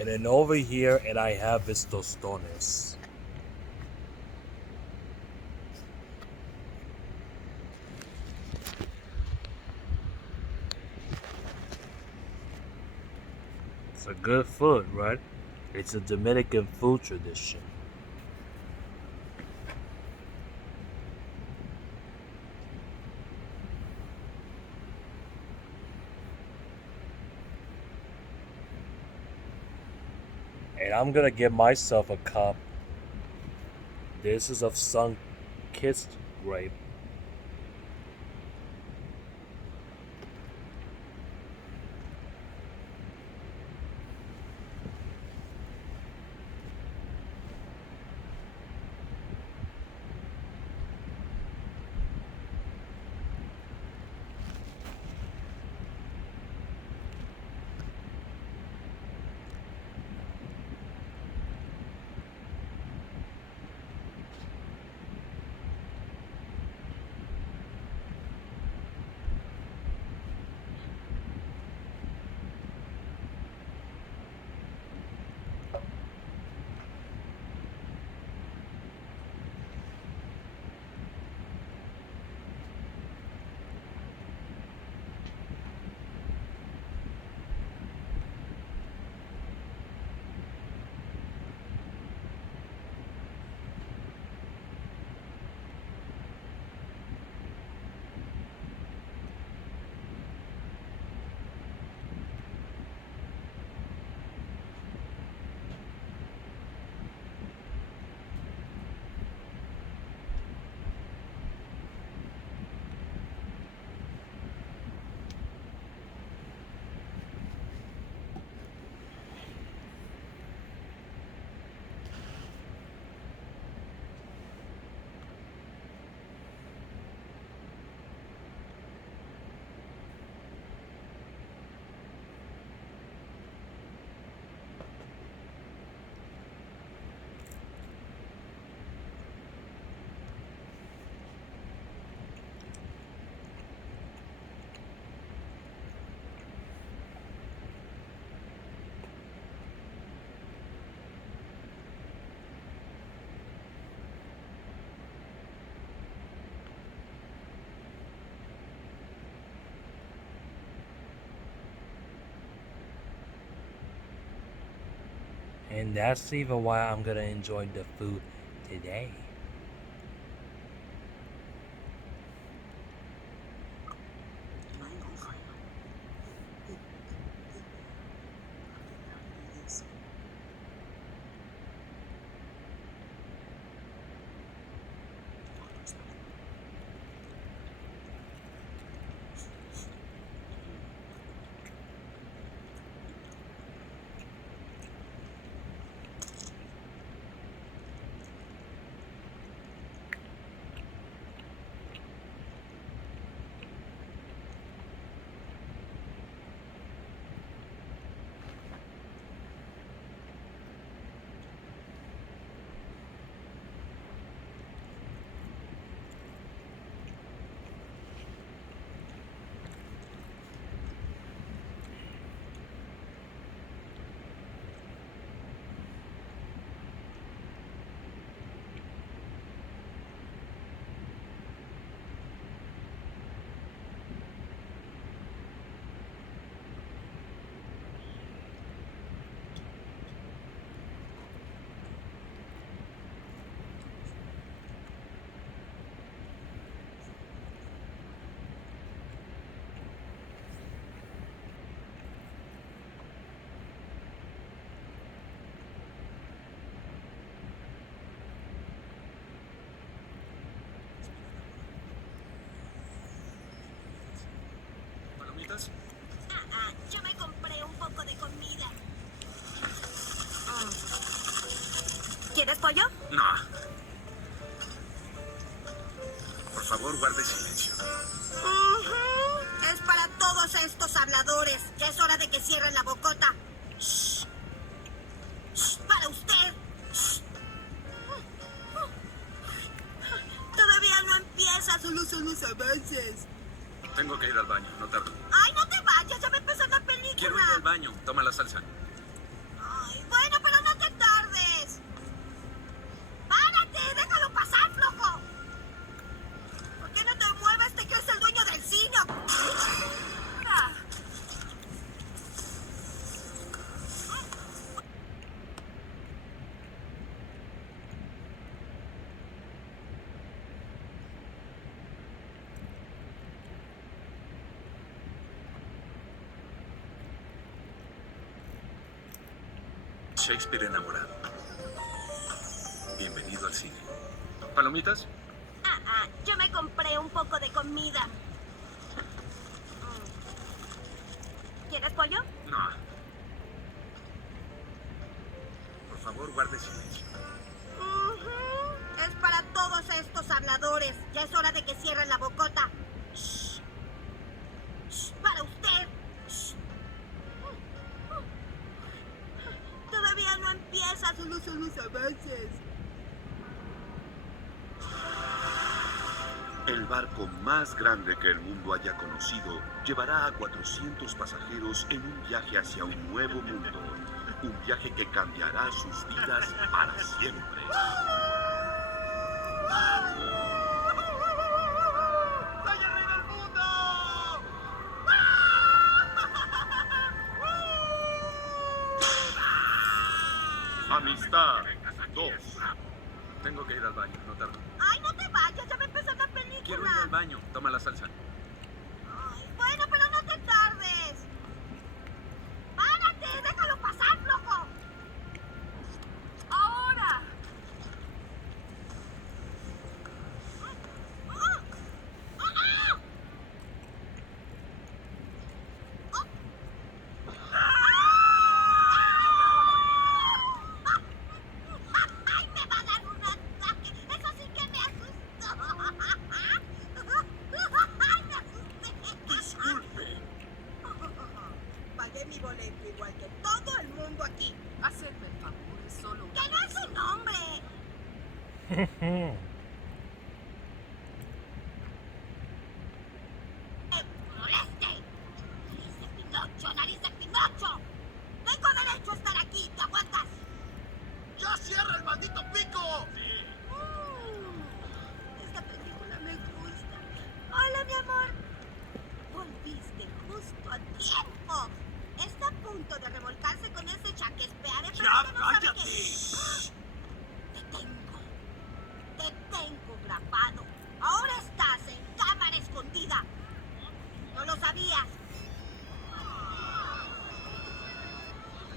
And then over here, and I have this tostones. It's a good food, right? It's a Dominican food tradition. And I'm gonna get myself a cup. This is of sun-kissed grape. And that's even why I'm gonna enjoy the food today. Yo me compré un poco de comida. ¿Quieres pollo? No. Por favor, guarde silencio. Es para todos estos habladores. Ya es hora de que cierren la bocota. Shh. Shh, para usted. Shh. Todavía no empieza, solo son los avances. Tengo que ir al baño, no tardo. Ay, no te vayas, ya va a empezar la película. Quiero ir al baño. Toma la salsa. Ay, Shakespeare enamorado. Bienvenido al cine. ¿Palomitas? Yo me compré un poco de comida. ¿Quieres pollo? No. Por favor, guarde silencio. Es para todos estos habladores. Ya es hora de que cierren la bocota. Shh. Shh, para usted. Shh. Todavía no empieza, solo son los avances. El barco más grande que el mundo haya conocido llevará a 400 pasajeros en un viaje hacia un nuevo mundo. Un viaje que cambiará sus vidas para siempre. ¡Soy el rey del mundo! Amistad 2. Tengo que ir al baño, no tardo. Ay, no te vayas, ya me empezó la película. Quiero ir al baño. Toma la salsa. Ay, bueno, pero no te tardes. ¡Párate! ¡Déjalo pasar, flojo! ¡Ahora! ¡Ay, me va a dar un ataque! ¡Eso sí que me asustó! ¡Ay, me asusté! Disculpe. Pagué mi boleto igual que todo el mundo aquí. Hacedme el favor, es solo un... ¡Que no es su nombre! ¡Moleste! ¡Nariz de Pinocho! ¡Nariz de Pinocho! ¡Tengo derecho a estar aquí! ¿Te aguantas? ¡Ya cierra el maldito pico! Esta película me gusta. Hola, mi amor. Volviste justo a tiempo. Está a punto de revolcarse con ese Shakespeare, pero ¡Ya usted no sabe cállate! que... ¡Shh! Te tengo grabado. Ahora estás en cámara escondida. ¿No lo sabías?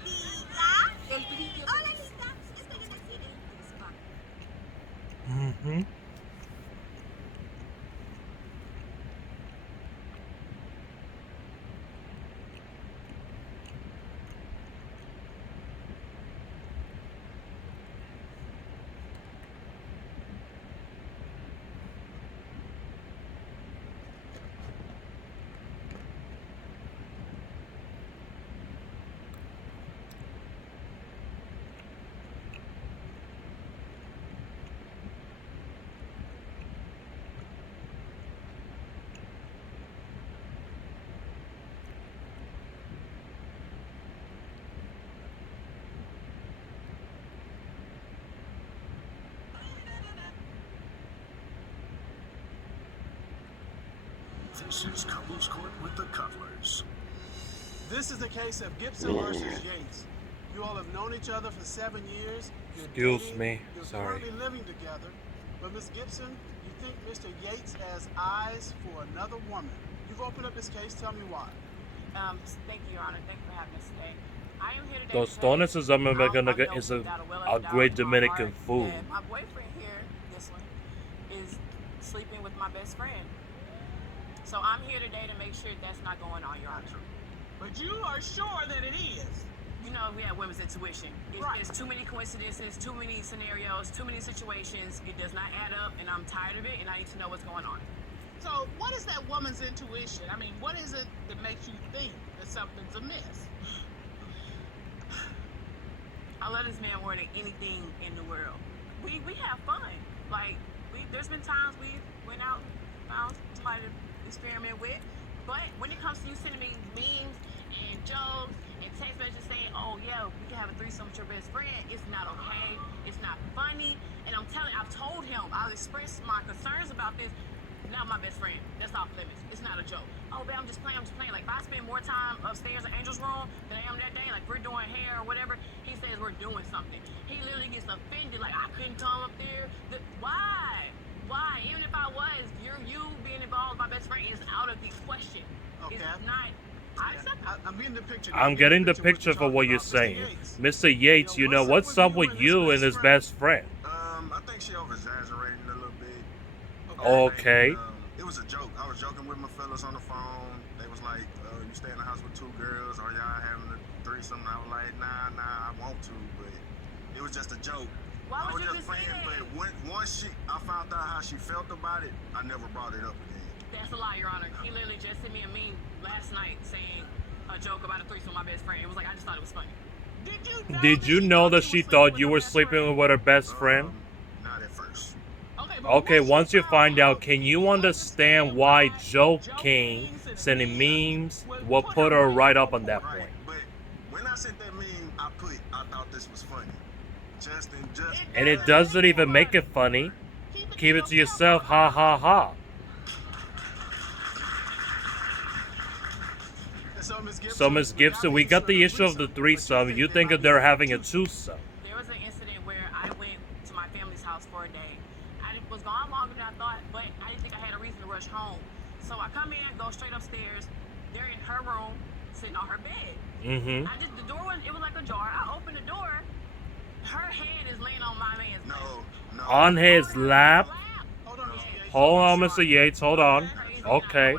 ¿Diga? El brillo... Hola, Lita. Estoy en el cine. Mm-hmm. This is couples court with the Cutlers. This is the case of Gibson versus Yates. You all have known each other for 7 years. You're Excuse dating, me, You're sorry. currently living together. But Miss Gibson, you think Mr. Yates has eyes for another woman. You've opened up this case. Tell me why. Thank you, Your Honor. Thank you for having us today. I am here today Tostones is a great Dominican food. And my boyfriend here, this one, is sleeping with my best friend. So I'm here today to make sure that's not going on, Your Honor. But you are sure that it is. You know, we have women's intuition. Right. There's too many coincidences, too many scenarios, too many situations. It does not add up, and I'm tired of it, and I need to know what's going on. So, what is that woman's intuition? I mean, what is it that makes you think that something's amiss? I love this man more than anything in the world. We have fun. Like, there's been times we went out and found somebody to experiment with. But when it comes to you sending me memes and jokes and text messages saying, oh yeah, we can have a threesome with your best friend, it's not okay, it's not funny. And I've told him, I've expressed my concerns about this. Not my best friend. That's off limits. It's not a joke. Oh, babe, I'm just playing. Like, if I spend more time upstairs in Angel's room than I am that day, like, we're doing hair or whatever, he says we're doing something. He literally gets offended, like, I couldn't come up there. Why? Why? Even if I was, you being involved with my best friend is out of the question. Okay. It's not. I accept it. I I'm getting the picture. I'm getting the what picture you're for what talking you're about. saying. Mr. Mr. Yates. Yates, you know, what's up with you and his best friend? I think she over-exaggerating a little bit. Okay. It was a joke. I was joking with my fellas on the phone. They was like, you stay in the house with 2 girls, or y'all having a threesome? And I was like, nah, I want to, but it was just a joke. Why I would was you just even say playing, that? but once I found out how she felt about it, I never brought it up again. That's a lie, Your Honor. He literally just sent me a meme last night saying a joke about a threesome with my best friend. It was like, I just thought it was funny. Did you know that she thought you were sleeping with her best friend? Not at first. Okay, once you find out, can you understand why joking, sending memes, will put her right up on that Right, point? but when I sent that meme, I thought this was funny. Just. And it doesn't even make it funny. Keep it to yourself, ha ha ha. So, Ms. Gibson, we got the issue of the threesome. You think that they're having a twosome. There was an incident where I went to my family's house for a day. I was gone longer than I thought, but I didn't think I had a reason to rush home. So I come in, go straight upstairs. They're in her room, sitting on her bed. Mm-hmm. The door was like ajar. I opened the door. Her head is laying on my man's lap. No. On his lap. Hold on, Mr. Yates. Hold on, Mr. Yates. Hold on. Okay.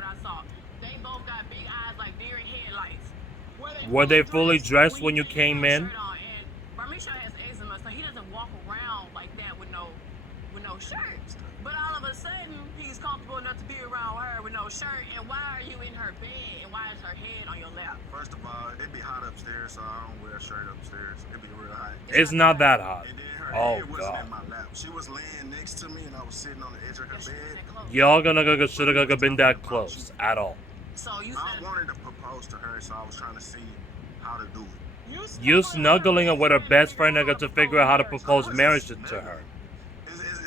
They both got big eyes like deer in headlights. Were they fully dressed when you came in? Barmisha has eczema, so he doesn't walk around like that with no shirt. But all of a sudden, he's comfortable enough to be around her with no shirt. And why are you in her bed? And why is her head on your lap? First of all, it be hot upstairs, so I don't wear a shirt upstairs. It be real hot. It's not that hot. And then her Oh, head wasn't God. in my lap. She was laying next to me, and I was sitting on the edge of her bed. Y'all should have been that close at all. So you I said wanted to propose to her, so I was trying to see how to do it. You snuggling with her best friend got to figure out how to propose marriage to her.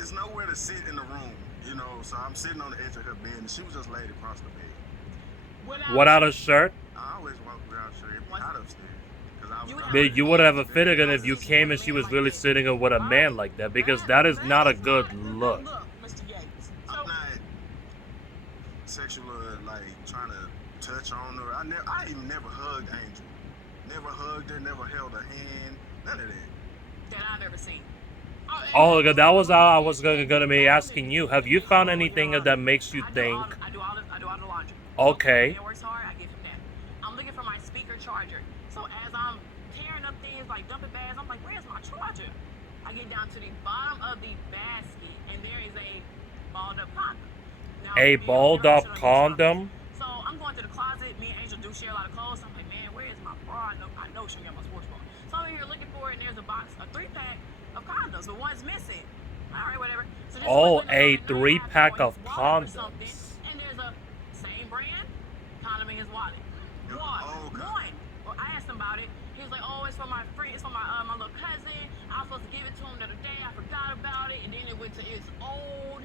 It's nowhere to sit in the room, you know, so I'm sitting on the edge of her bed, and she was just laid across the bed. Without a shirt? I always walk without shirt. It be hot upstairs. 'Cause I was But you would have a fit again if you came and she was really sitting with a man like that, because that is not a good look. Look, Mr. Yates. I'm not sexual, like trying to touch on her. I even never hugged Angel. Never hugged her, never held her hand. None of that. that I've ever seen. Oh, okay, that was how I was gonna be asking you. Have you found anything that makes you think? I do all the laundry. Okay. He works hard. I give him that. I'm looking for my speaker charger. So as I'm tearing up things like dumping bags, I'm like, where's my charger? I get down to the bottom of the basket, and there is a balled up condom. Now, A balled up condom? So I'm going to the closet. Me and Angel do share a lot of clothes. So I'm like, man, where is my bra? I know she got my sports bra. So I'm in here looking for it, and there's a box, a 3-pack of condoms, but one's missing. All right, whatever. So this Oh, was a in 3-pack of his wallet or something, condoms. and there's a same brand condom in his wallet. Oh, One. God. Well, I asked him about it. He was like, oh, it's for my friend. It's for my little cousin. I was supposed to give it to him the other day. I forgot about it, and then it went to it's old.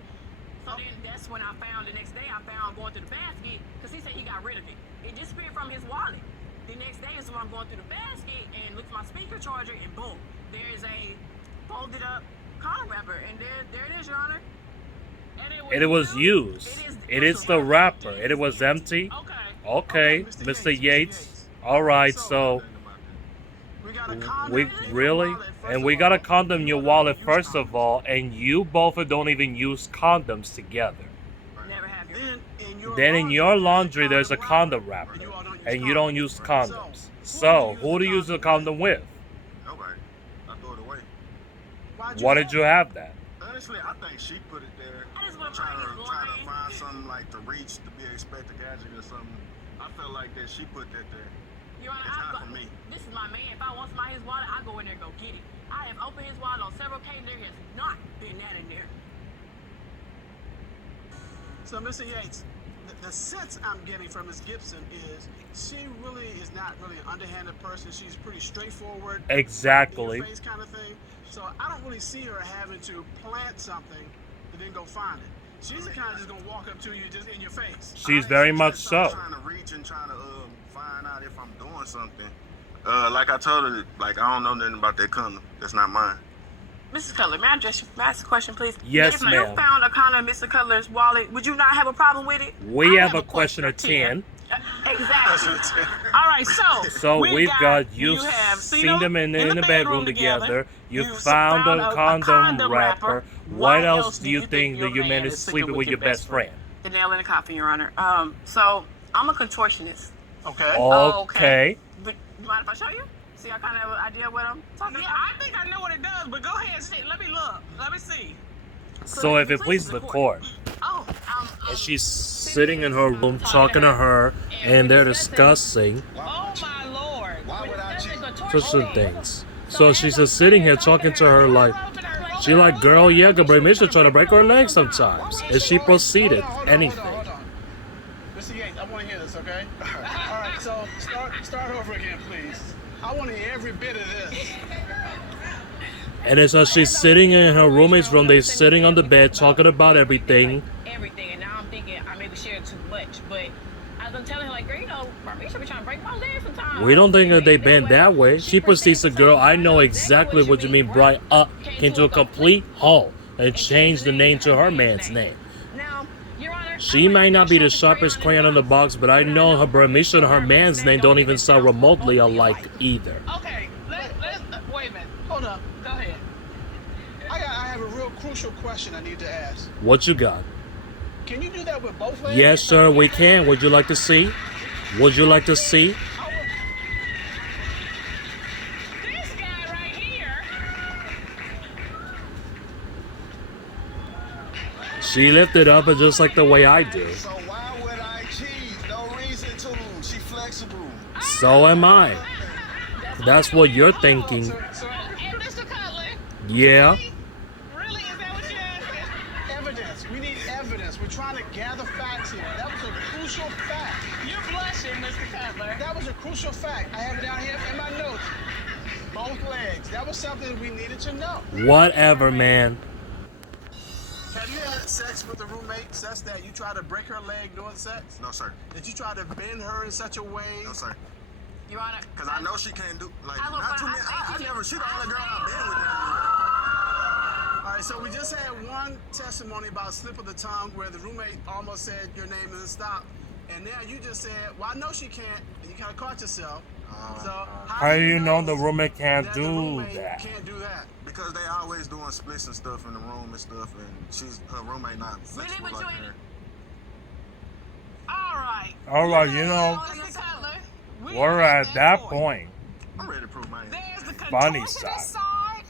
So then that's when I found the next day. I found going through the basket because he said he got rid of it. It disappeared from his wallet. The next day is when I'm going through the basket and look for my speaker charger, and boom, there is a folded up condom wrapper, and there it is, Your Honor. And It was used. It is the wrapper. It was empty. Okay. Okay, Mr. Yates. All right, so We got a condom we in your really, wallet, first and of we got a all. condom in your wallet first of all, and you both don't even use condoms together. Never have your Then in your laundry there's a condom wrapper, and you don't use condoms. So who do you use the condom with? Nobody. I throw it away. Why did you have that? Honestly, I think she put it there. I just want to Trying find his to line. find something like to reach to be an expected gadget or something. I felt like that she put that there. Your Honor, It's not for me. This is my man. If I want somebody his wallet, I go in there and go get it. I have opened his wallet on several occasions. There has not been that in there. So, Mr. Yates, the sense I'm getting from Ms. Gibson is she really is not really an underhanded person. She's pretty straightforward. Exactly. In your face kind of thing. So I don't really see her having to plant something and then go find it. She's the kind of just gonna walk up to you just in your face. She's very much Just so. Trying to reach and trying to find out if I'm doing something. Like I told her, like I don't know nothing about that condom. That's not mine. Mrs. Cutler, may I ask a question, please? Yes, if ma'am. you found a condom in Mr. Cutler's wallet, would you not have a problem with it? We I have a question or 10. Exactly. All right, So we've got you you've have seen them in the bedroom together. You found a condom wrapper. What else do you think that you managed to sleep with your best friend? The nail in the coffin, Your Honor. So I'm a contortionist. Okay. Okay. But you mind if I show you? See, I kind of have an idea what I'm talking Yeah, about. I think I know what it does, but go ahead. Let me look. Let me see. So if it pleases the court, Oh, and she's sitting in her room talking to her, and they're discussing oh my Lord. Why would I cheat? certain things. So she's just sitting here talking to her like, she like, girl, yeah, Gabriel Misha trying to break her leg sometimes. And she proceeded anything. Hold on. Mr. Yates, I want to hear this, okay? All right, so start over again, please. I want to hear every bit of this. And it's as she's sitting in her roommate's room, they're sitting on the bed talking about everything. Everything, and now I'm thinking I maybe shared too much, but I was telling her like, girl, you know, Barbie should be trying to break my leg sometimes. We don't think that they been that way. She proceeds to, girl, I know exactly what you mean, Bright up, came to a complete halt and changed the name to her man's name. Now, Your Honor, She might not be the sharpest crayon on the box, but I know her Bramisha and her man's name don't even sound remotely alike either. Okay, let's wait a minute. Hold up. Go ahead. I have a real crucial question I need to ask. What you got? Can you do that with both legs? Yes, sir, we can. Would you like to see? Would you like to see? This guy right here. She lifted up and just like the way I do. So why would I cheat? No reason to. She flexible. So am I. That's what you're thinking. So, And Mr. Cutler. Yeah. Really? Is that what you're asking? evidence. We need evidence. We're trying to gather facts here. That was a crucial fact. You're blushing, Mr. Cutler. That was a crucial fact. I have it down here in my notes. Both legs. That was something we needed to know. Whatever, man. Have you had sex with a roommate such that you tried to break her leg during sex? No, sir. Did you try to bend her in such a way? No, sir. Your Honor, Because I know she can't do, like, I look not too for- many. I I think never, she the I only girl think- I've been with. All right, so we just had one testimony about slip of the tongue where the roommate almost said your name and stop. And now you just said, well, I know she can't, and you kind of caught yourself. So How do you know the roommate can't that the do roommate that? Can't do that. Because they always doing splits and stuff in the room and stuff, and her roommate not flexible but like you her. ain't- All right. All right, you know, Mr. Cutler. we we're are at that point. I'm ready to prove my There's the Funny contortionist side.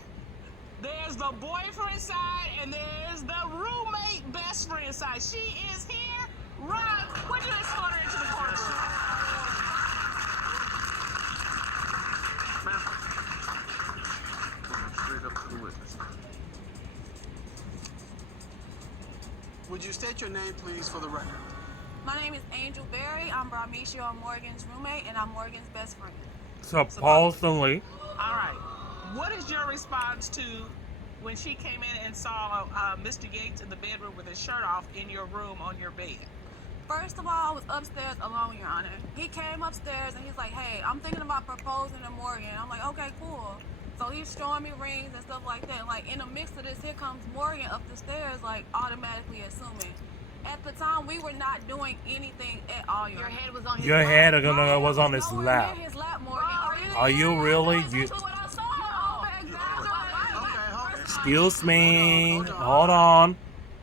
There's the boyfriend side, and there's the roommate best friend side. She is here. Ron, would you escort her into the courtroom? straight up to the witness. Would you state your name, please, for the record? My name is Angel Berry. I'm Bramisha, Morgan's roommate, and I'm Morgan's best friend. Supposedly. All right. What is your response to when she came in and saw Mr. Yates in the bedroom with his shirt off in your room on your bed? First of all, I was upstairs alone, Your Honor. He came upstairs and he's like, hey, I'm thinking about proposing to Morgan. I'm like, okay, cool. So he's showing me rings and stuff like that. Like, in the mix of this, here comes Morgan up the stairs, like, automatically assuming. At the time, we were not doing anything at all, Your your Honor. head was on his Your lap. head was on his Nowhere lap. near his lap, Morgan. Are you really? That's You, exactly what I saw. Okay, hold on. excuse me. Hold on.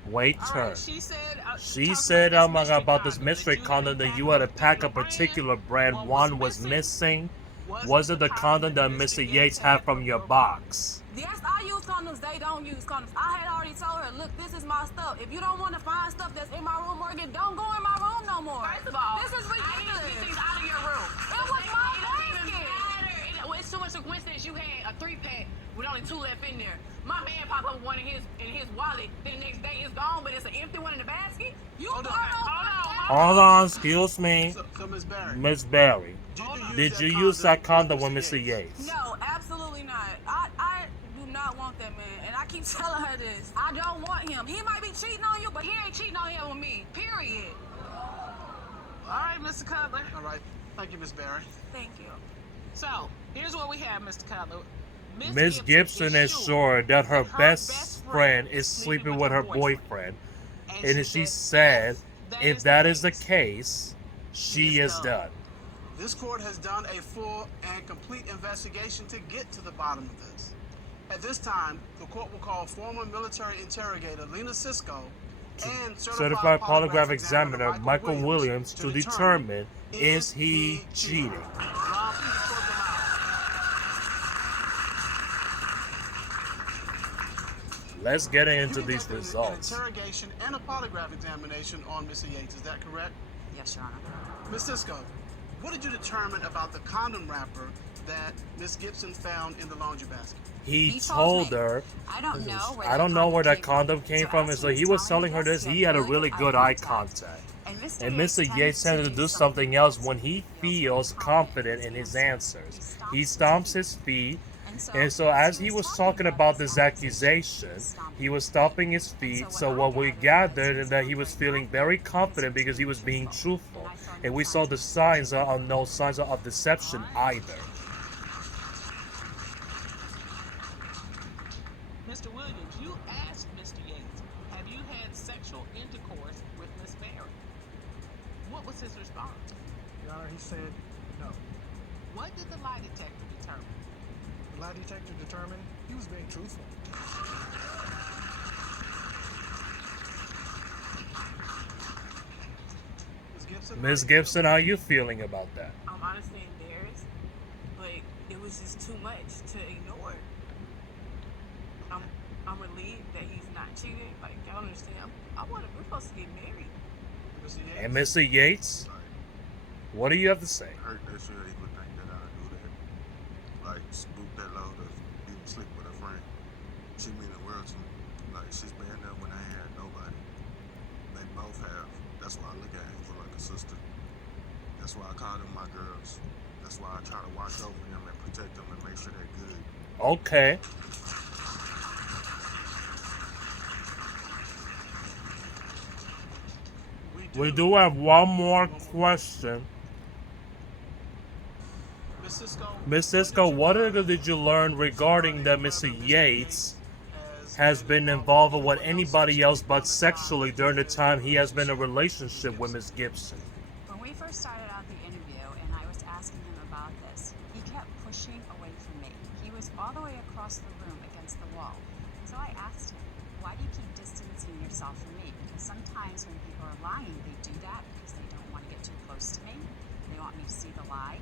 Wait, All her. right. She talk said, about oh my this god, about this mystery mystery condom that you had to pack a particular brand. What One was missing. Was it the condom that Mr. Yates had from your box? Yes, I use condoms. They don't use condoms. I had already told her, look, this is my stuff. If you don't want to find stuff that's in my room, Morgan, don't go in my room no more. First of all, this is I need ridiculous. these things out of your room. It was my basket. Well, it's too much of a coincidence. You had a 3-pack with only 2 left in there. My man popped up with one in his wallet. Then the next day it's gone, but it's an empty one in the basket. You Hold on. Hold on, excuse me. So Ms. Barry, Miss Barry, did you use that condom with Mr. Yates? No, absolutely not. I do not want that man. And I keep telling her this. I don't want him. He might be cheating on you, but he ain't cheating on him with me. Period. All right, Mr. Cutler. all right. Thank you, Ms. Barry. Thank you. So, here's what we have, Mr. Cutler. Miss Gibson is sure that her best friend is sleeping with her boyfriend. And she said, if that is the case, she is done. This court has done a full and complete investigation to get to the bottom of this. At this time, the court will call former military interrogator Lena Cisco and Certified polygraph examiner Michael Williams to determine is he cheating. Rob, please escort them out. Let's get into You these conducted results. An interrogation and a polygraph examination on Mr. Yates. Is that correct? Yes, Your Honor. Ms. Cisco, what did you determine about the condom wrapper that Miss Gibson found in the laundry basket? He told her, I don't know where I don't know where that condom came from, and so he was telling her this. He had a really good eye contact. And Mr. Yates tended to do something else when he feels confident in his answers. He stomps his feet, and so as he was talking about this accusation, he was stomping his feet. So what we gathered is that he was feeling very confident because he was being truthful. And we saw the signs are no signs of deception either. Mr. Williams, you asked Mr. Yates, have you had sexual intercourse with Miss Barry? What was his response? Your Honor, he said no. What did the lie detector determine? The lie detector determined he was being truthful. Ms. Gibson, how are you feeling about that? I'm honestly embarrassed, but it was just too much to ignore. I'm relieved that he's not cheating. Like, I don't understand. We're supposed to get married. And Mr. Yates, what do you have to say? Hurt that shit, he would think that I'd do that. Like, spook that low to even sleep with a friend. She mean the world to me. Like, she's been there when I had nobody. They both have. That's why I look at Angel like a sister. That's why I call them my girls. That's why I try to watch over them and protect them and make sure they're good. Okay. We do have one more question. Ms. Cisco, what did you learn regarding that Mr. Yates has been involved with anybody else but sexually during the time he has been in a relationship with Ms. Gibson? When we first started out the interview and I was asking him about this, he kept pushing away from me. He was all the way across the room against the wall. And so I asked him, why do you keep distancing yourself from me? Because sometimes when people are lying, they do that because they don't want to get too close to me. They want me to see the lie.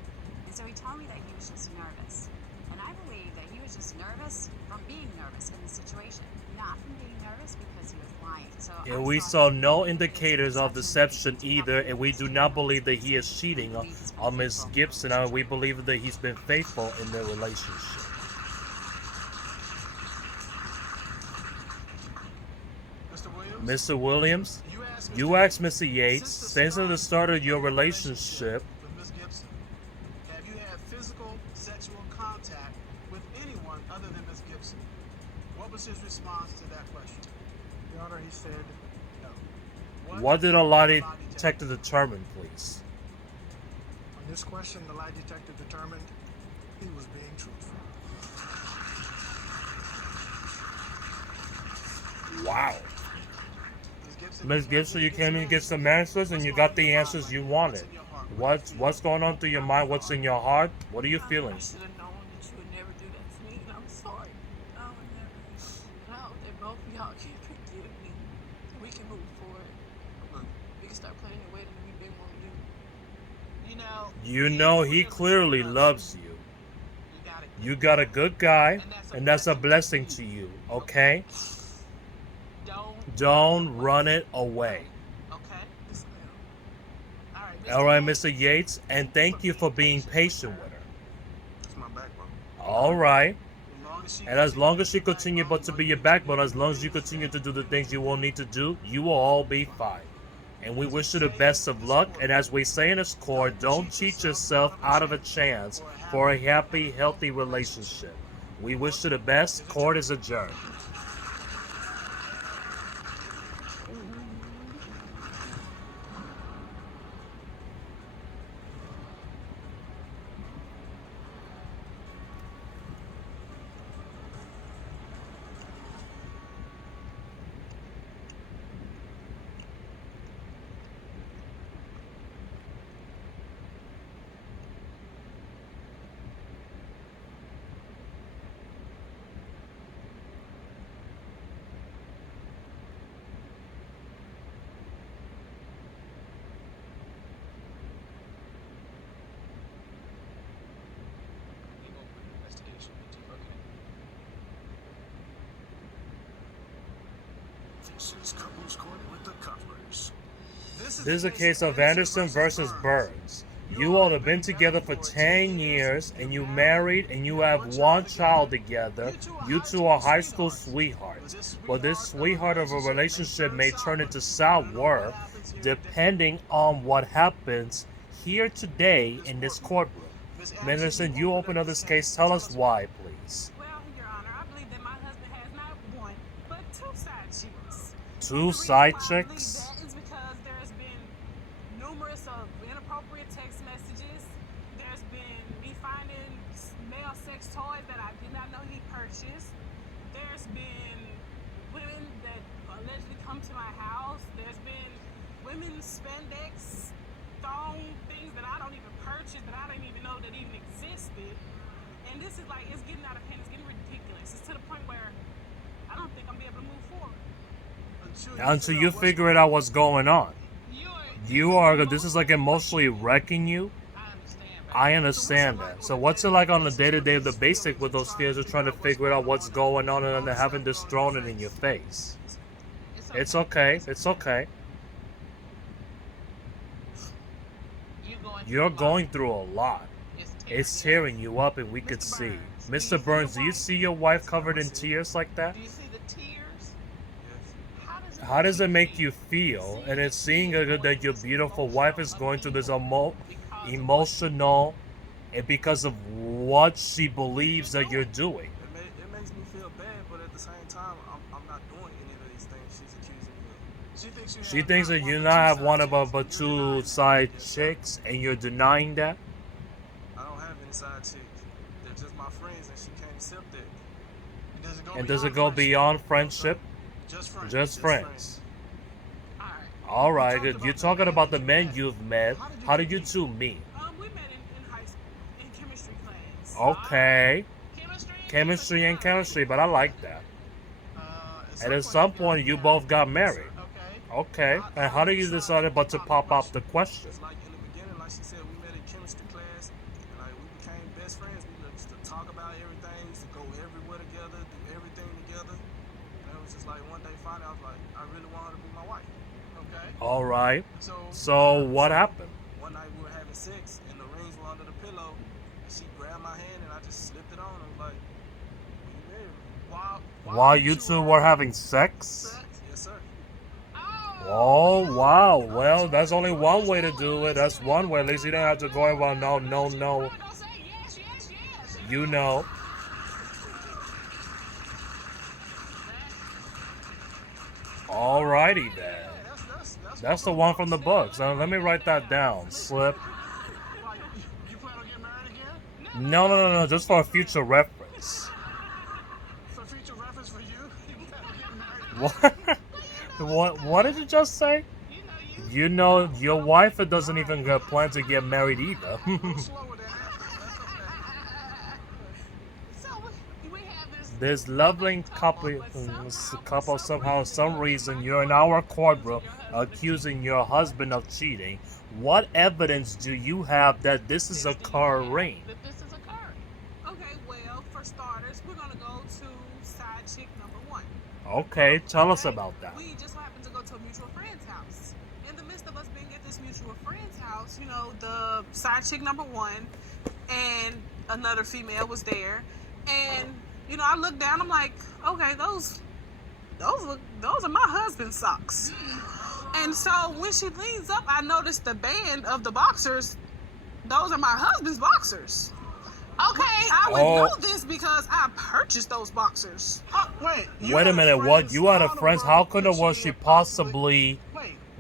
And so he told me that he was just nervous. And I believe that he was just nervous from being nervous in the situation, not from being nervous because he was lying. So And we saw no indicators of deception either, and we do not believe that he is cheating on Ms. Gibson. And we believe that he's been faithful in their relationship. Mr. Williams, you asked Mr. Yates, since the start of your relationship, with Miss Gibson, have you had physical sexual contact with anyone other than Miss Gibson? What was his response to that question? Your Honor, he said no. what did a lie detector determine, please? On this question, the lie detector determined he was being truthful. Wow. Ms. Gibson, you came in to get some answers, and you got the answers you wanted. What's going on through your mind? What's in your heart? What are you feeling? I should have known that you would never do that to me, and I'm sorry. I would never. And I hope that both of y'all can forgive me. We can move forward. We can start planning the wedding we've been wanting to do. You know, You know he clearly loves you. You got a good guy, and that's a blessing to you, okay? Don't run it away. Okay. All right, Mr. Yates, and thank you for being patient with her. That's my backbone. All right. And as long as she continues to be your backbone, as long as you continue to do the things you will need to do, you will all be fine. And we wish you the best of luck. And as we say in this court, don't cheat yourself out of a chance for a happy, healthy relationship. We wish you the best. Court is adjourned. This is Couples Court with the Couplers. This is a case of Anderson versus Burns. You all have been together for 10 years, and you married, and you have one child together. You two are high school sweethearts. But this sweetheart of a relationship may turn into sour, depending on what happens here today in this courtroom. Anderson, you open up this case. Tell us why, please. Well, Your Honor, I believe that my husband has not one, but two side chicks. Two side That chicks? is because there's been numerous of inappropriate text messages. There's been me finding male sex toys that I did not know he purchased. There's been women that allegedly come to my house. There's been women's spandex thong things that I don't even purchase, that I didn't even know that even existed. And this is like, it's getting out of hand. It's getting ridiculous. It's to the point where I don't think I'm gonna be able to move forward. Until you figure it out what's going on. This is like emotionally wrecking you. I understand that. So what's it like on the day-to-day of the basic with those fears of trying to figure out what's going on and then having this thrown in your face? It's okay. It's okay. You're going through a lot. It's tearing you up, and we could see. Mr. Burns, do you see your wife covered in tears like that? Do you see the tears? How does it make you feel? And it's seeing that your beautiful wife is going through this emotional, and because of what she believes that you're doing. It makes me feel bad, but at the same time, I'm not doing any of these things she's accusing me of. She thinks that you not have one of but two side chicks, and you're denying that? I don't have any side chicks. They're just my friends, and she can't accept that. And does it go beyond friendship? Just friends. All right, good. You're talking about the men you've met. How did you two meet? We met in high school, in chemistry class. Okay. Chemistry and chemistry, but I like that. And at some point, you both got married. Okay. And how did you decide about to pop up the question? It's like in the beginning, like she said, we met in chemistry class, and like we became best friends. We used to talk about everything, we used to go everywhere together, do everything together. And it was just like one day finally, I was like, I really want her to be my wife. Okay. All right. So what happened? One night we were having sex, and the rings were under the pillow, and she grabbed my hand, and I just slipped it on. I was like, "Will you marry me?" While you two were having sex? Yes, sir. Oh, wow. Well, that's only one way to do it. That's one way. At least you don't have to go around, no. You know. Alrighty then. That's the one from the books. Let me write that down. Slip. You plan on getting married again? No. Just for a future reference. For future reference for you? You plan on getting married? What did you just say? You know, your wife doesn't even plan to get married either. This lovely couple somehow, some reason, you're in our courtroom accusing your husband of cheating. What evidence do you have that this is occurring? That this is occurring. Okay, well, for starters, we're gonna go to side chick number one. Okay, tell us about that. We just happened to go to a mutual friend's house. In the midst of us being at this mutual friend's house, you know, the side chick number one and another female was there, and you know, I looked down. I'm like, okay, those are my husband's socks. And so when she leans up, I noticed the band of the boxers. Those are my husband's boxers. Okay, I would know this because I purchased those boxers. Wait a minute, what? You had a friend? How could it was she possibly?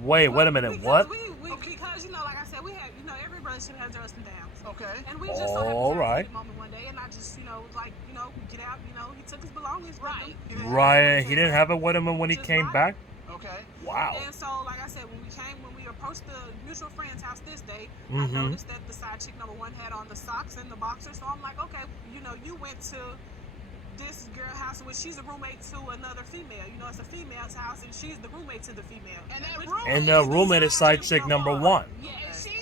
Wait a minute, what? Because you know, like I said, we had, you know, every relationship has their ups and downs. Okay. And we just so happened to have a moment one day, and I just, you know, was like, you know, get out, you know, he took his belongings with him. Right, he didn't have it with him when he came back? Okay. Wow. And so, like I said, when we approached the mutual friend's house this day, I noticed that the side chick number one had on the socks and the boxers. So I'm like, okay, you know, you went to this girl house, which she's a roommate to another female. You know, it's a female's house, and she's the roommate to the female. And the roommate is side chick number one.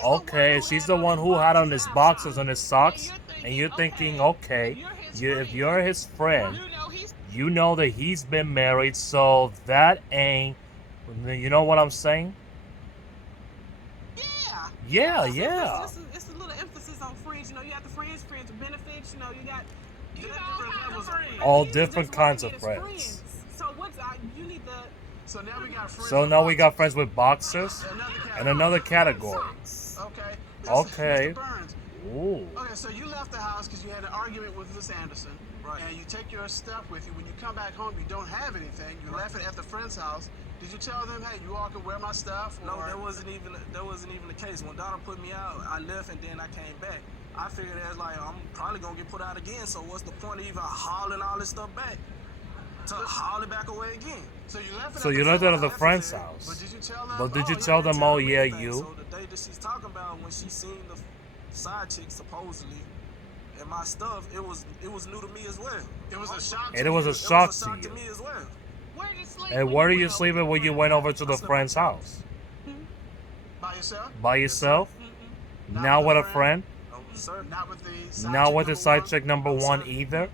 Okay, she's the one who had on his boxers and his socks, and you're thinking, okay, if you're his friend, You know that he's been married, so that ain't. You know what I'm saying? Yeah. Yeah. It's a little emphasis on friends. You know, you have the friends with benefits. You know, you got different levels of friends. All These different just kinds working of as friends. So what's you need the. So now we got friends. So with now we got boxers. friends with boxers and another category. Okay. Okay. Mr. Burns. Ooh. Okay, so you left the house because you had an argument with Miss Anderson. Right. And you take your stuff with you. When you come back home, you don't have anything. You left it at the friend's house. Did you tell them, hey, you all can wear my stuff? No, or- that wasn't even the case. When Donna put me out, I left and then I came back. I figured as like I'm probably gonna get put out again. So what's the point of even hauling all this stuff back? To haul it back away again. So you left it So at you the left it at the friend's friend's house. But did you tell them? But did you oh, tell them, oh yeah, anything. you? So the day that she's talking about when she seen the side chick supposedly and my stuff, it was new to me as well. It was a shock. And it was a shock to to you. me as well. Where did you sleep? And where are you sleeping when you went over to the friend's house? By yourself? By yourself? Now with a friend? No, sir. Not with the side Not chick with the number side one? chick number one either?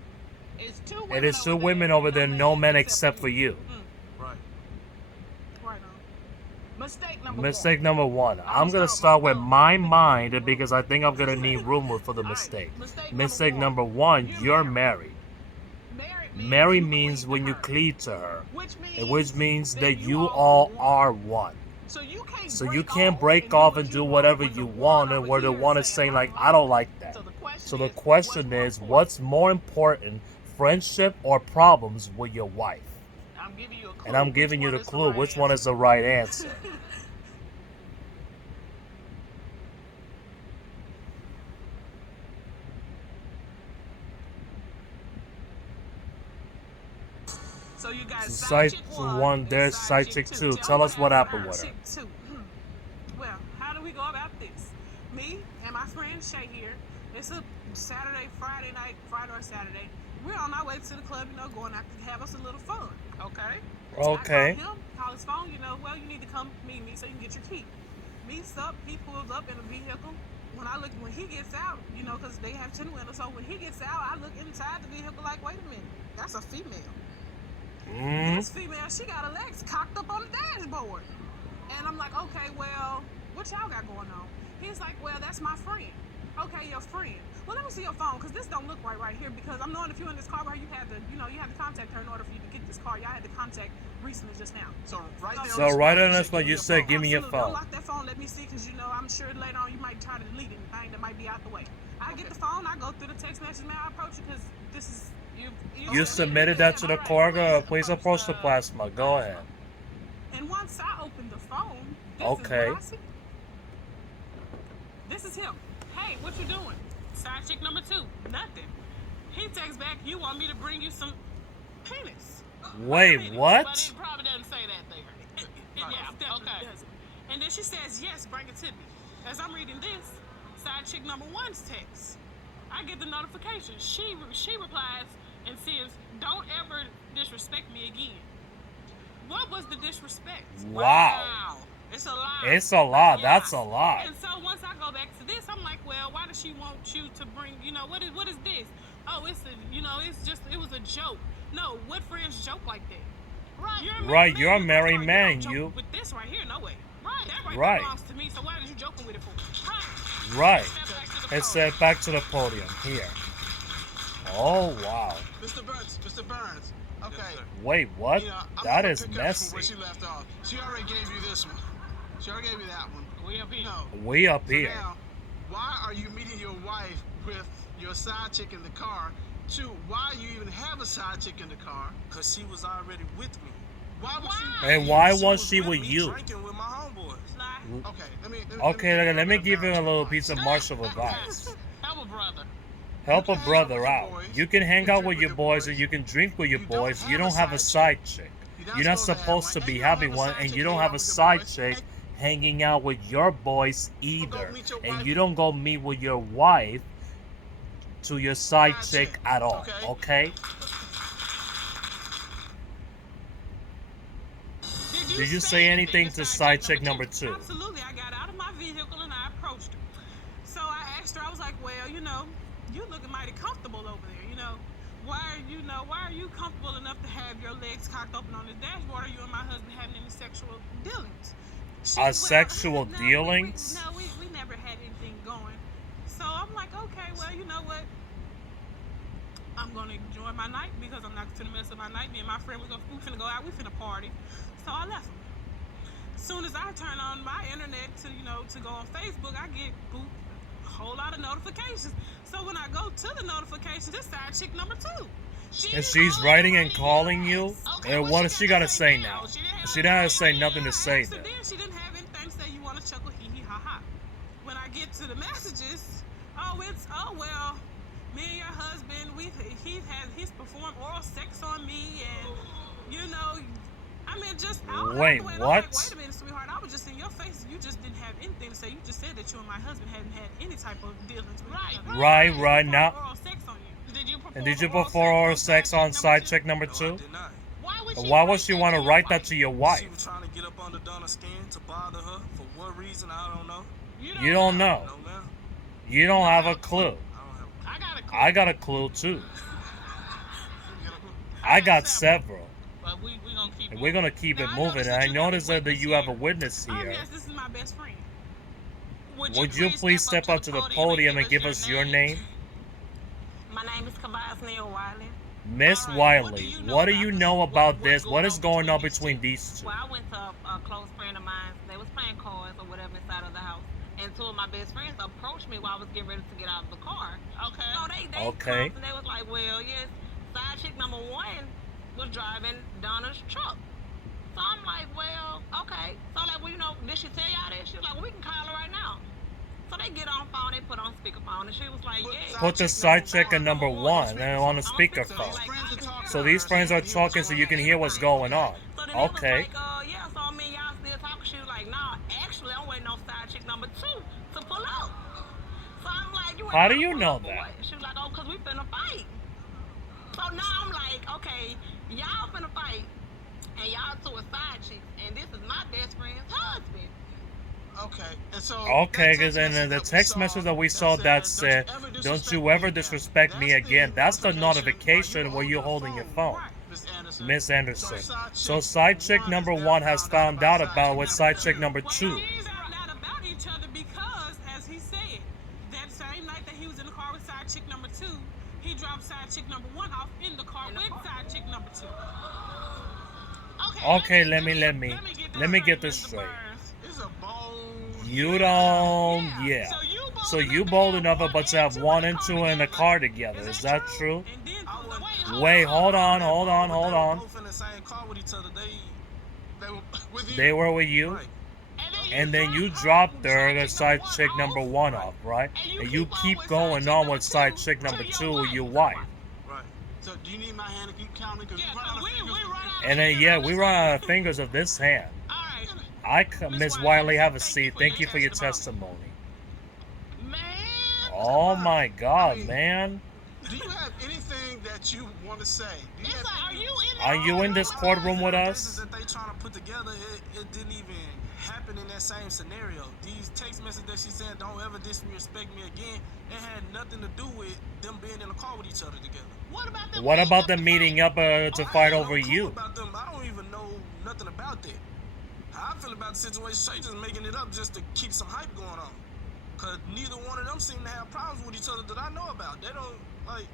It's two women It is two women over there, no men except for you. Right. Right on. Mistake number one. I'm gonna start with my mind because I think I'm gonna need room for the mistake. Mistake number one, you're married. Marry means when you cleave to her, which means that you all are one. So you can't break off and do whatever you want, and where the one is saying like, I don't like that. So the question is, what's more important, friendship or problems with your wife? And I'm giving you the clue. Which one is the right answer? So you got Side chick one, there's side chick two. Tell us what happened with her. Chick two. Well, how do we go about this? Me and my friend Shay here. It's a Saturday, Friday night, Friday or Saturday. We're on our way to the club, you know, going out to have us a little fun. Okay. Okay. I call him, call his phone, you know, well, you need to come meet me so you can get your key. Meets up, he pulls up in a vehicle. When he gets out, you know, because they have 10 windows, so when he gets out, I look inside the vehicle like, wait a minute, that's a female. This female, she got her legs cocked up on the dashboard. And I'm like, okay, well, what y'all got going on? He's like, well, that's my friend. Okay, your friend. Well, let me see your phone, because this don't look right here, because I'm knowing if you're in this car where you had to contact her in order for you to get this car. Y'all had to contact recently just now. So right there. So right on this one, you said, give me your Absolutely. phone. Don't lock that phone, let me see, because, you know, I'm sure later on you might try to delete anything that might be out the way. I get the phone, I go through the text message, man, I approach it, because this is... You submitted that to the Corga. Please approach the plasma. Go ahead. And once I open the phone, this Okay. is what I see. This is him. Hey, what you doing? Side chick number two. Nothing. He texts back, you want me to bring you some penis. Wait, But what? it probably doesn't say that there. Yeah, okay. And then she says, yes, bring it to me. As I'm reading this, side chick number one's text. I get the notification. She replies and says, don't ever disrespect me again. What was the disrespect? Wow. It's a lie. It's a lot. Yeah. That's a lot. And so once I go back to this, I'm like, well, why does she want you to bring, you know, what is this? Oh, it was a joke. No, what friends joke like that? Right. You're a married man. Joke You. with this right here, no way. Right. That Right. belongs to me. So why did you joking with it for? Right. Step back to the It said back to the podium. Here. Oh, wow. Mr. Burns. Okay. Wait, what? You know, I'm That gonna is pick up from messy. where she left off. She already gave you this one. She already gave you that one. We up here. No. We up So here. now, why are you meeting your wife with your side chick in the car? Two, why you even have a side chick in the car? Because she was already with me. Why was she? And why She was she with me you? drinking with my homeboys. Okay, Okay, let me give you a little piece of martial advice. Help a brother. Help a brother out. You can hang out with your boys and you can drink with your boys. You don't have a side chick. You're not supposed to be having one, and you don't have a side chick hanging out with your boys either. And you don't go meet with your wife to your side chick at all, okay? Did you say anything to side chick number two? Absolutely. I got out of my vehicle and I approached her. So I asked her, I was like, well, you know, you looking mighty comfortable over there, you know. why are you comfortable enough to have your legs cocked open on the dashboard? Are you and my husband having any sexual dealings? Sexual dealings? We never had anything going. So I'm like, okay, well, you know what? I'm gonna enjoy my night because I'm not gonna mess up my night. Me and my friend, we finna go out, we finna party. So I left him. As soon as I turn on my internet to go on Facebook, I get a whole lot of notifications. So when I go to the notifications, it's side chick number 2. And she's writing and calling you? And what does she gotta say now? She doesn't say nothing to say So there. then she didn't have anything to say. You want to chuckle, hee hee ha ha. When I get to the messages, well, me and your husband, he's performed oral sex on me, and Wait, what? what? Wait a minute, sweetheart. I was just in your face. You just didn't have anything to say. You just said that you and my husband hadn't had any type of dealings with each other. Right now. Oral sex on you. Did you perform oral sex on side chick number 2? Why would she want to write that to your wife? She was trying to get up under Donna's skin to bother her for what reason, I don't know. You don't know. No, ma'am. You don't have a clue. I got a clue. I got a clue too. I got several. But we gonna keep And we're gonna keep it moving. And I noticed that you have a witness here. Yes, this is my best friend. Would you please step up to the podium and give us your name? My name is Kavaz Neil Wiley. Miss Wiley, what do you know about this? What is going on between these two? Well, I went to a close friend of mine. They was playing cards or whatever inside of the house. And two of my best friends approached me while I was getting ready to get out of the car. Okay. So they Okay. come and they was like, well, yes, side chick number 1 was driving Donna's truck. So I'm like, well, okay. So I'm like, well, did she tell y'all this? She was like, well, we can call her right now. So they get on phone, they put on speakerphone, and she was like, yeah. Put the side chick at number 1 and on a speakerphone. So these friends are talking so you can hear what's going on. So then Okay. It was like, yeah, so I mean, y'all still talking. She was like, nah, actually, I'm waiting on side chick number 2 to pull out. So I'm like, you ain't How do gonna you pull know up or that? what? She was like, oh, because we finna fight. So now I'm like, okay, y'all finna fight, and y'all 2 are side chicks, and this is my best friend's husband. Okay, and so Okay, because in the text message that we saw that said, don't you ever disrespect me again. That's the notification where you're holding your phone. Miss Anderson. So side chick number 1 has found out about what side chick number 2. They found out about each other because, as he said, that same night that he was in the car with side chick number 2, he dropped side chick number 1 off in the car with side chick number 2. Okay, let me get this straight. You don't, yeah. So you bold enough about to have 1 and 2 in the car together. Is that true? Wait, hold on. Both in the same car with each other. They were with you. They were with you? And then you dropped the side chick number 1 off, right? And you keep going on with side chick number 2 with your wife. Right. So do you need my hand to keep counting? Because And then, yeah, we run out of fingers of this hand. Miss Wiley, have a seat. Thank you for your testimony. Oh my God, man. Do you have anything that you want to say? Are you in this courtroom with us? That they trying to put together, it didn't even happen in that same scenario. These text messages that she said, don't ever disrespect me again, it had nothing to do with them being in a car with each other together. What about them meeting up to fight over you? About them, I don't even know nothing about that. How I feel about the situation, they just making it up just to keep some hype going on. Cause neither one of them seem to have problems with each other that I know about. They don't, like,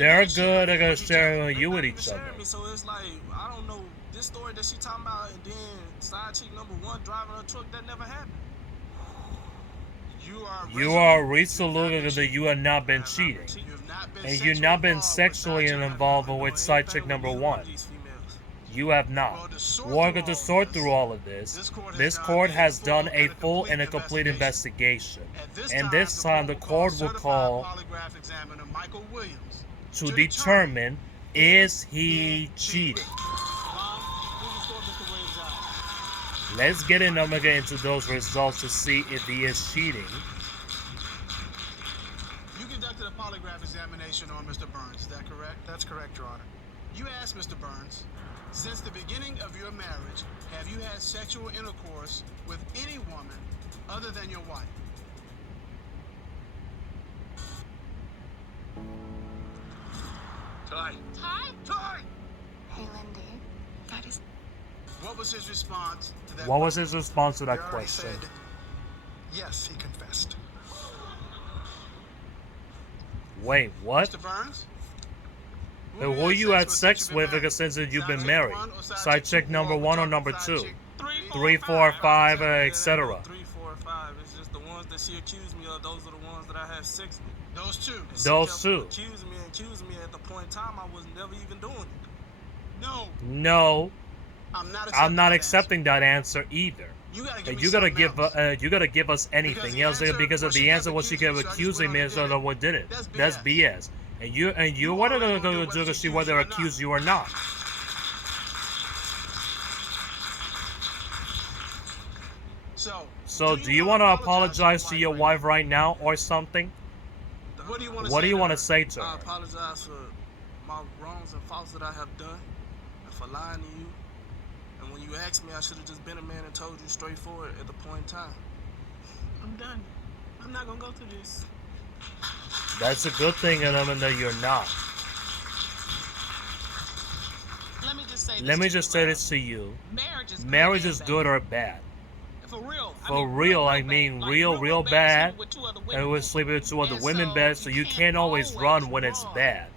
They're good at sharing you with each other. So it's like, I don't know, this story that she talking about, and then side chick number 1 driving her truck, that never happened. You are resolute that you have not been cheating. And you've not been sexually involved with side chick number 1. You have not. We're going to sort through all of this. This court has done a full and a complete investigation. And this time the court will call to determine, is he cheating? Let's get into those results to see if he is cheating. You conducted a polygraph examination on Mr. Burns, is that correct? That's correct, Your Honor. You asked Mr. Burns, since the beginning of your marriage, have you had sexual intercourse with any woman other than your wife? Ty. Ty! Hey, Lindy. That is. What was his response to that? What was his response to He that already question? said, yes, he confessed. Wait, what? Mr. Burns? And who you had sex with because since you've been married? Side chick number 1 or number 2? 3, 4, 5, etc. 3, 4, 5. It's just the ones that she accused me of. Those are the ones that I have sex with. Those two. And she Those kept two. Accusing me at the point in time I was never even doing it. No, No, I'm not that accepting that answer either. answer. And me you gotta something give else. you gotta give us anything else because of the answer what she kept accusing me and so no one did it. That's BS. And you what are gonna go do to see whether accuse you or not. So do you want to apologize to your wife right now or something? What do you want to What say do you to want to her? say to I her? apologize for my wrongs and faults that I have done and for lying to you. And when you asked me, I should have just been a man and told you straightforward at the point in time. I'm done. I'm not gonna go through this. That's a good thing, and I mean that you're not. Let me just say this. Let me to just you, say love. this to you. Marriage is Marriage is good good and bad. or bad. For real. For real, I mean bad. Like, real bad. sleeping with 2 other And women. we're sleeping with 2 other And women so bed, so you can't always run when it's bad.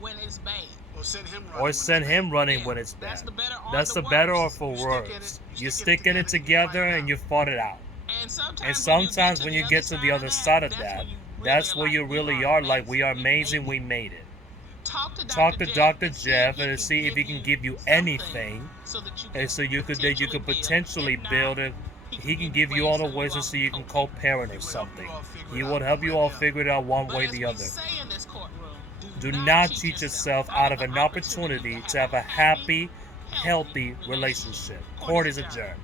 When it's bad. Or send him running. Or send him running Yeah, when it's that's bad. the better or That's the the better or worse. for You stick in worse. it, You stick in it together and you fought it out. And And sometimes, sometimes when you get to the other side of that, that's where you really are like, we are amazing, we made it. Talk to Talk to Dr. and Jeff and see if he can give you anything, so that you and so you could potentially build it. He can give you all the ways so you can co-parent or something. He will help you all figure it out one way or the other. Do not cheat yourself out of an opportunity to have a happy, healthy relationship. Court is adjourned.